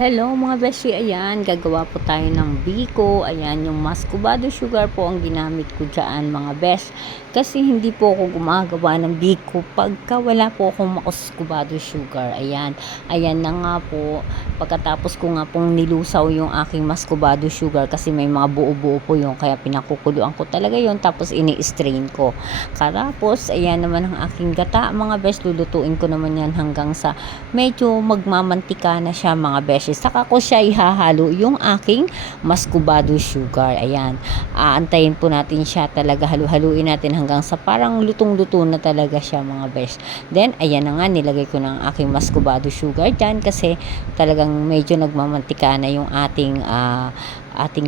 Hello mga beshi, ayan, gagawa po tayo ng biko. Ayan, yung muscovado sugar po ang ginamit ko dyan mga besh. Kasi hindi po ako gumagawa ng biko pagka wala po akong muscovado sugar. Ayan, ayan na nga po. Pagkatapos ko nga pong nilusaw yung aking muscovado sugar kasi may mga buo-buo po yung kaya pinakukuluan ko talaga yun. Tapos ini-strain ko. Katapos, ayan naman ang aking gata mga besh. Lulutuin ko naman yan hanggang sa medyo magmamantika na siya mga besh. Saka ko siya ihahalo yung aking muscovado sugar. Ayan. Aantayin po natin siya talaga. Halu-haluin natin hanggang sa parang lutong-luto na talaga siya mga besh. Then, ayan na nga. Nilagay ko ng aking muscovado sugar dyan kasi talagang medyo nagmamantika na yung ating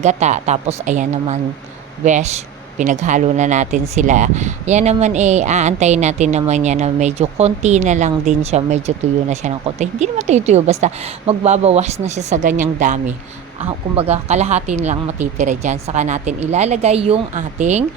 gata. Tapos, ayan naman besh, pinaghalo na natin sila. Yan naman aantayin natin naman yan na medyo konti na lang din siya, medyo tuyo na siya ng konti. Hindi naman tuyo-tuyo, basta magbabawas na siya sa ganyang dami. Kumbaga, kalahati lang matitira dyan. Saka natin ilalagay yung ating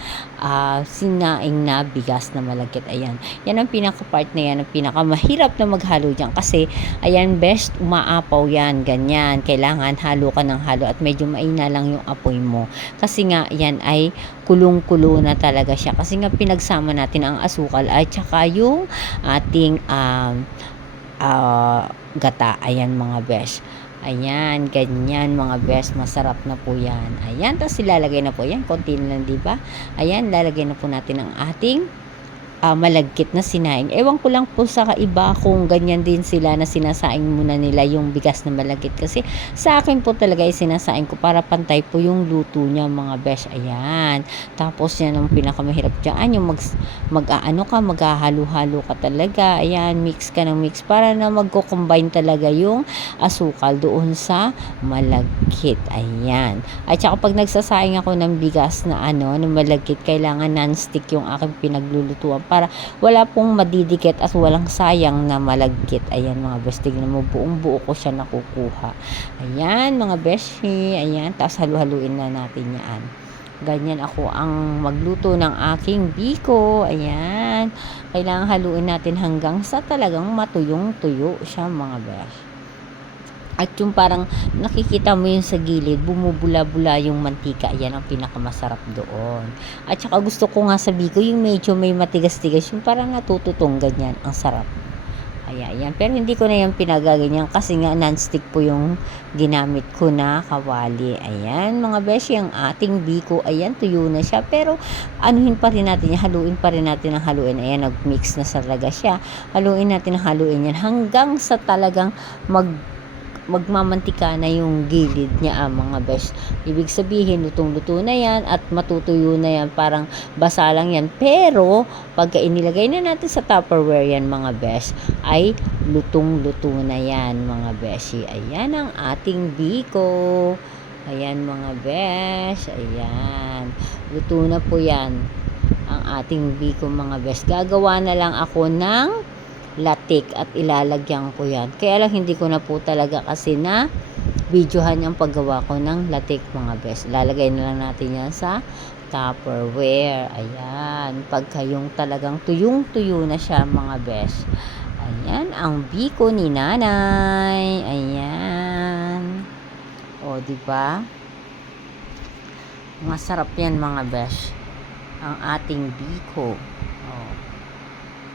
sinaing na bigas na malagkit. Ayan. Yan ang pinaka-part na yan, ang pinakamahirap na maghalo dyan. Kasi, ayan, best, umaapaw yan. Ganyan. Kailangan halo ka ng halo at medyo maina lang yung apoy mo. Kasi nga, yan ay kulong-kulo na talaga siya. Kasi nga, pinagsama natin ang asukal at saka yung ating gata. Ayan, mga besh. Ayan, ganyan mga best, masarap na po yan. Ayan, tapos ilalagay na po yan, konti na lang, diba? Ayan, lalagay na po natin ang ating malagkit na sinaing. Ewan ko lang po sa iba kung ganyan din sila na sinasaing muna nila yung bigas na malagkit. Kasi sa akin po talaga ay sinasaing ko para pantay po yung luto niya mga besh. Ayan. Tapos yan ang pinakamahirap dyan. Yung maghahalo-halo ka talaga. Ayan, mix ka ng mix para na magko-combine talaga yung asukal doon sa malagkit. Ayan. At saka pag nagsasaing ako ng bigas na na malagkit, kailangan non-stick yung aking pinaglulutuan para wala pong madidikit at walang sayang na malagkit. Ayan mga besh, tignan mo, buong buo ko siya nakukuha. Ayan mga beshi, ayan, tapos halu-haluin na natin yan. Ganyan ako ang magluto ng aking biko. Ayan, kailangan haluin natin hanggang sa talagang matuyong-tuyo siya mga besh. At yung parang nakikita mo yun sa gilid, bumubula-bula yung mantika. Yan ang pinakamasarap doon. At saka gusto ko nga sa biko, yung medyo may matigas-tigas, yung parang natututong ganyan. Ang sarap. Ayan. Pero hindi ko na yan pinagaganyan kasi nga non-stick po yung ginamit ko na kawali. Ayan mga beshi, ang ating biko. Ayan, tuyo na siya. Pero anuhin pa rin natin yan, haluin pa rin natin ang haluin. Ayan, nag-mix na talaga siya. Haluin natin ang haluin yan hanggang sa talagang magmamantika na yung gilid niya mga besh. Ibig sabihin, lutong-luto na yan at matutuyo na yan. Parang basa lang yan. Pero, pagka inilagay na natin sa Tupperware yan mga besh, ay lutong-luto na yan mga beshi. Ayan ang ating biko. Ayan mga besh. Ayan. Luto na po yan. Ang ating biko mga besh. Gagawa na lang ako ng latik at ilalagyan ko yan. Kaya lang hindi ko na po talaga kasi na videohan yung paggawa ko ng latik mga besh. Lalagay na lang natin yan sa Tupperware. Ayan. Pagka yung talagang tuyong-tuyo na siya mga besh. Ayan. Ang biko ni nanay. Ayan. O, diba? Masarap yan mga besh. Ang ating biko.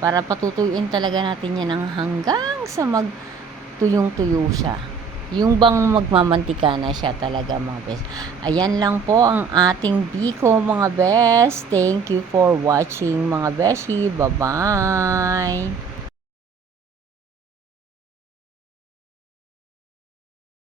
Para patutuyuin talaga natin yan hanggang sa magtuyong-tuyo siya. Yung bang magmamantika na siya talaga mga best. Ayan lang po ang ating biko mga best. Thank you for watching mga beshi. Bye-bye.